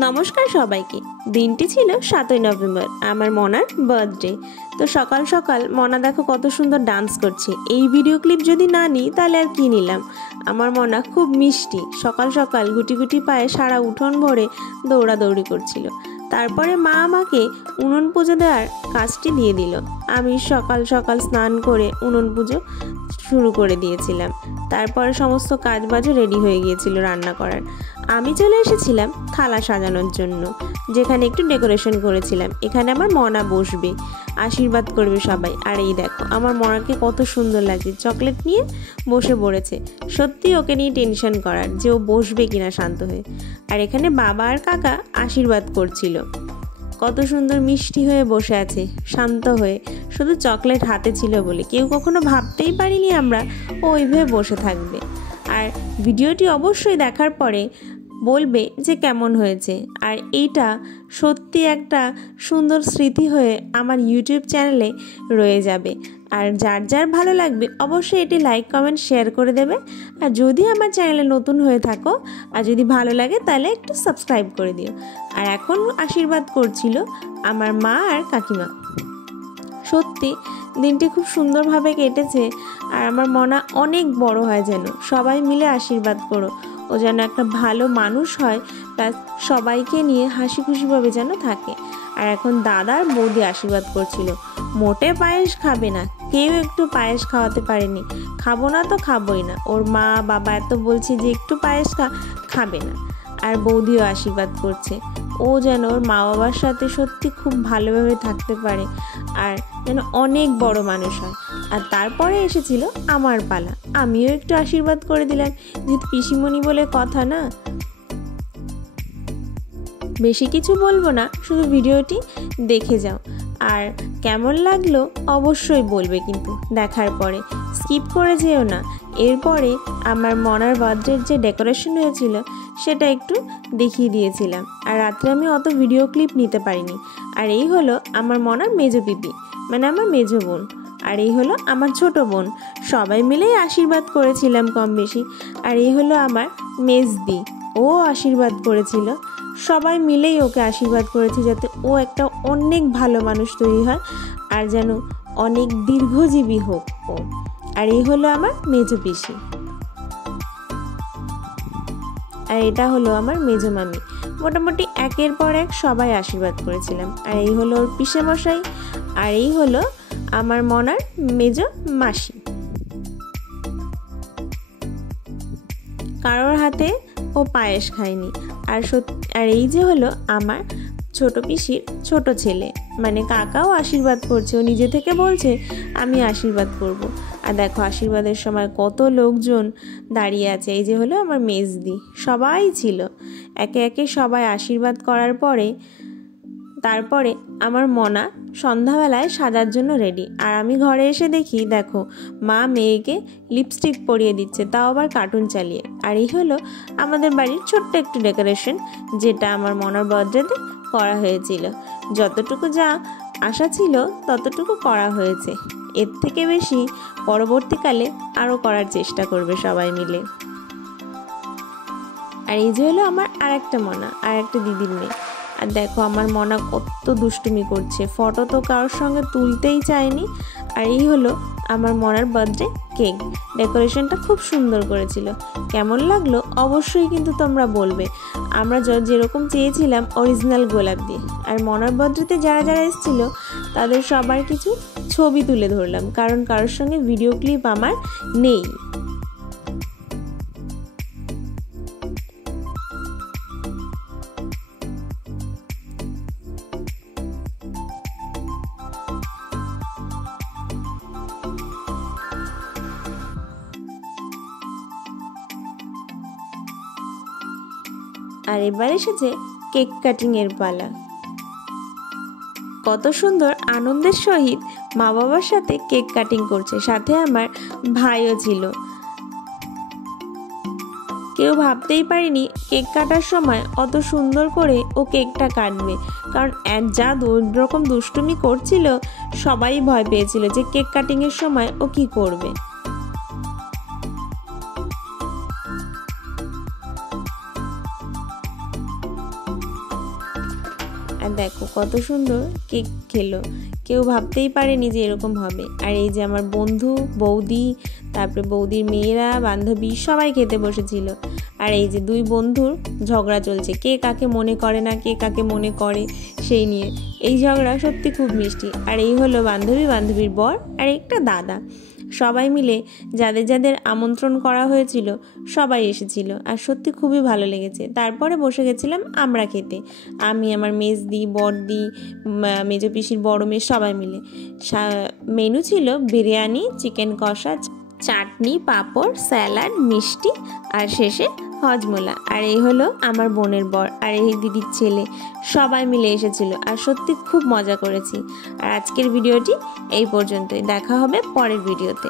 নমস্কার সবাইকে। দিনটি ছিল 7ই নভেম্বর, আমার মনার বার্থডে। তো সকাল সকাল মনা দেখো কত সুন্দর ডান্স করছে। এই ভিডিও ক্লিপ যদি না নিই তাহলে আর কি নিলাম। আমার মনা খুব মিষ্টি, সকাল সকাল গুটি গুটি পায়ে সারা উঠোন ভরে দৌড়াদৌড়ি করছিল। তারপরে মা আমাকে উনুন পুজো দেওয়ার কাজটি দিয়ে দিল। আমি সকাল সকাল স্নান করে উনুন পুজো শুরু করে দিয়েছিলাম। তারপরে সমস্ত কাজবাজও রেডি হয়ে গিয়েছিল রান্না করার। আমি চলে এসেছিলাম থালা সাজানোর জন্য, যেখানে একটু ডেকোরেশন করেছিলাম। এখানে আমার মনা বসবে, আশীর্বাদ করবে সবাই। আর এই দেখো আমার মনাকে কত সুন্দর লাগছে, চকলেট নিয়ে বসে পড়েছে। সত্যি ওকে নিয়ে টেনশন করার যে ও বসবে কিনা শান্ত হয়ে। আর এখানে বাবা আর কাকা আশীর্বাদ করছিল। কত সুন্দর মিষ্টি হয়ে বসে আছে, শান্ত হয়ে, শুধু চকলেট হাতে ছিল বলে। কেউ কখনো ভাবতেই পারিনি আমরা ও ওইভাবে বসে থাকবে। আর ভিডিওটি অবশ্যই দেখার পরে বলবে যে কেমন হয়েছে। আর এইটা সত্যি একটা সুন্দর স্মৃতি হয়ে আমার ইউটিউব চ্যানেলে রয়ে যাবে। আর যার যার ভালো লাগবে অবশ্যই এটি লাইক কমেন্ট শেয়ার করে দেবে। আর যদি আমার চ্যানেলে নতুন হয়ে থাকো আর যদি ভালো লাগে তাহলে একটু সাবস্ক্রাইব করে দিও। আর এখন আশীর্বাদ করছিল আমার মা আর কাকিমা। সত্যি দিনটি খুব সুন্দরভাবে কেটেছে। আর আমার মনা অনেক বড় হয় যেন, সবাই মিলে আশীর্বাদ করো ও যেন একটা ভালো মানুষ হয়, প্লাস সবাইকে নিয়ে হাসি খুশিভাবে যেন থাকে। আর এখন দাদার বৌদি আশীর্বাদ করছিল। মোটে পায়েস খাবে না, কেউ একটু পায়েস খাওয়াতে পারেনি। খাবো না তো খাবোই না, ওর মা বাবা এত বলছে যে একটু পায়েস খাবে না। আর বৌদিও আশীর্বাদ করছে ও যেন ওর মা বাবার সাথে সত্যি খুব ভালোভাবে থাকতে পারে, আর যেন অনেক বড় মানুষ হয়। আর তারপরে এসেছিল আমার পালা, আমিও একটু আশীর্বাদ করে দিলাম, যেহেতু পিসিমণি বলে কথা না। বেশি কিছু বলবো না, শুধু ভিডিওটি দেখে যাও। আর কেমন লাগলো অবশ্যই বলবে কিন্তু দেখার পরে, স্কিপ করে যেও না। এরপরে আমার মনার বার্থডের যে ডেকোরেশন হয়েছিল সেটা একটু দেখিয়ে দিয়েছিলাম। আর রাত্রে আমি অত ভিডিও ক্লিপ নিতে পারিনি। আর এই হলো আমার মনার মেজো পিপি, মানে আমার মেজো বোন। আর এই হলো আমার ছোট বোন। সবাই মিলেই আশীর্বাদ করেছিলাম কম বেশি। আর এই হলো আমার মেজদি, ও আশীর্বাদ করেছিল। সবাই মিলেই ওকে আশীর্বাদ করেছি যাতে ও একটা অনেক ভালো মানুষ তৈরি হয় আর যেন অনেক দীর্ঘজীবী হোক ও। আর এই হলো আমার মেজো পিসি, আর এটা হলো আমার মেজো মামি। মোটামুটি একের পর এক সবাই আশীর্বাদ করেছিলাম। আর এই হলো ওর পিসে মশাই, আর এই হলো আমার মনার মেজো মাসি। কারোর হাতে ও পায়েস খায়নি। আর এই যে হলো আমার ছোট পিসির ছোট ছেলে, মানে কাকাও আশীর্বাদ করছে। ও নিজে থেকে বলছে আমি আশীর্বাদ করব। আর দেখো আশীর্বাদের সময় কত লোকজন দাঁড়িয়ে আছে। এই যে হলো আমার মেজদি, সবাই ছিল। একে একে সবাই আশীর্বাদ করার পরে তারপরে আমার মনা সন্ধ্যাবেলায় সাজার জন্য রেডি। আর আমি ঘরে এসে দেখি দেখো মা মেয়েকে লিপস্টিক পরিয়ে দিচ্ছে, তাও আবার কার্টুন চালিয়ে। আর এই হলো আমাদের বাড়ির ছোট্ট একটু ডেকোরেশন, যেটা আমার মনার বার্থডেতে করা হয়েছিল। যতটুকু যা আশা ছিল ততটুকু করা হয়েছে, এর থেকে বেশি পরবর্তীকালে আরও করার চেষ্টা করবে সবাই মিলে। আর এই যে হলো আমার আর একটা মনা, আর একটা দিদির মেয়ে। আর দেখো আমার মনা কত দুষ্টুমি করছে, ফটো তো কারোর সঙ্গে তুলতেই চায়নি। আর এই হলো আমার মনার বার্থডে কেক। ডেকোরেশনটা খুব সুন্দর করেছিল। কেমন লাগলো অবশ্যই কিন্তু তোমরা বলবে। আমরা যেরকম চেয়েছিলাম অরিজিনাল গোলাপ দিয়ে। আর মনার বার্থডেতে যারা যারা এসেছিল তাদের সবার কিছু ছবি তুলে ধরলাম, কারণ কারোর সঙ্গে ভিডিও ক্লিপ আমার নেই। আর এবার এসেছে কেক কাটিং এর পালা। কত সুন্দর আনন্দের সহিত মা বাবার সাথে কেক কাটিং করছে, সাথে আমার ভাইও ছিল। কেউ ভাবতেই পারিনি কেক কাটার সময় অত সুন্দর করে ও কেকটা কাটবে, কারণ যা রকম দুষ্টুমি করছিল সবাই ভয় পেয়েছিল যে কেক কাটিংয়ের সময় ও কি করবে। আর দেখো কত সুন্দর কেক খেলো, কেউ ভাবতেই পারেনি যে এরকম হবে। আর এই যে আমার বন্ধু, বৌদি, তারপরে বৌদির মেয়েরা, বান্ধবী সবাই খেতে বসেছিল। আর এই যে দুই বন্ধুর ঝগড়া চলছে, কে কাকে মনে করে না, কে কাকে মনে করে সেই নিয়ে। এই ঝগড়া সত্যি খুব মিষ্টি। আর এই হলো বান্ধবী, বান্ধবীর বর আর একটা দাদা। সবাই মিলে যাদের যাদের আমন্ত্রণ করা হয়েছিল সবাই এসেছিল, আর সত্যি খুবই ভালো লেগেছে। তারপরে বসে গেছিলাম আমরা খেতে, আমি, আমার মেজদি, বড়দি, মেজো পিসির বড় মেয়ে সবাই মিলে। মেনু ছিল বিরিয়ানি, চিকেন কষা, চাটনি, পাঁপড়, স্যালাড, মিষ্টি আর শেষে হজমোলা। আর এই হলো আমার বোনের বর আর এই দিদির ছেলে, সবাই মিলে এসেছিল। আর সত্যি খুব মজা করেছি। আর আজকের ভিডিওটি এই পর্যন্তই, দেখা হবে পরের ভিডিওতে।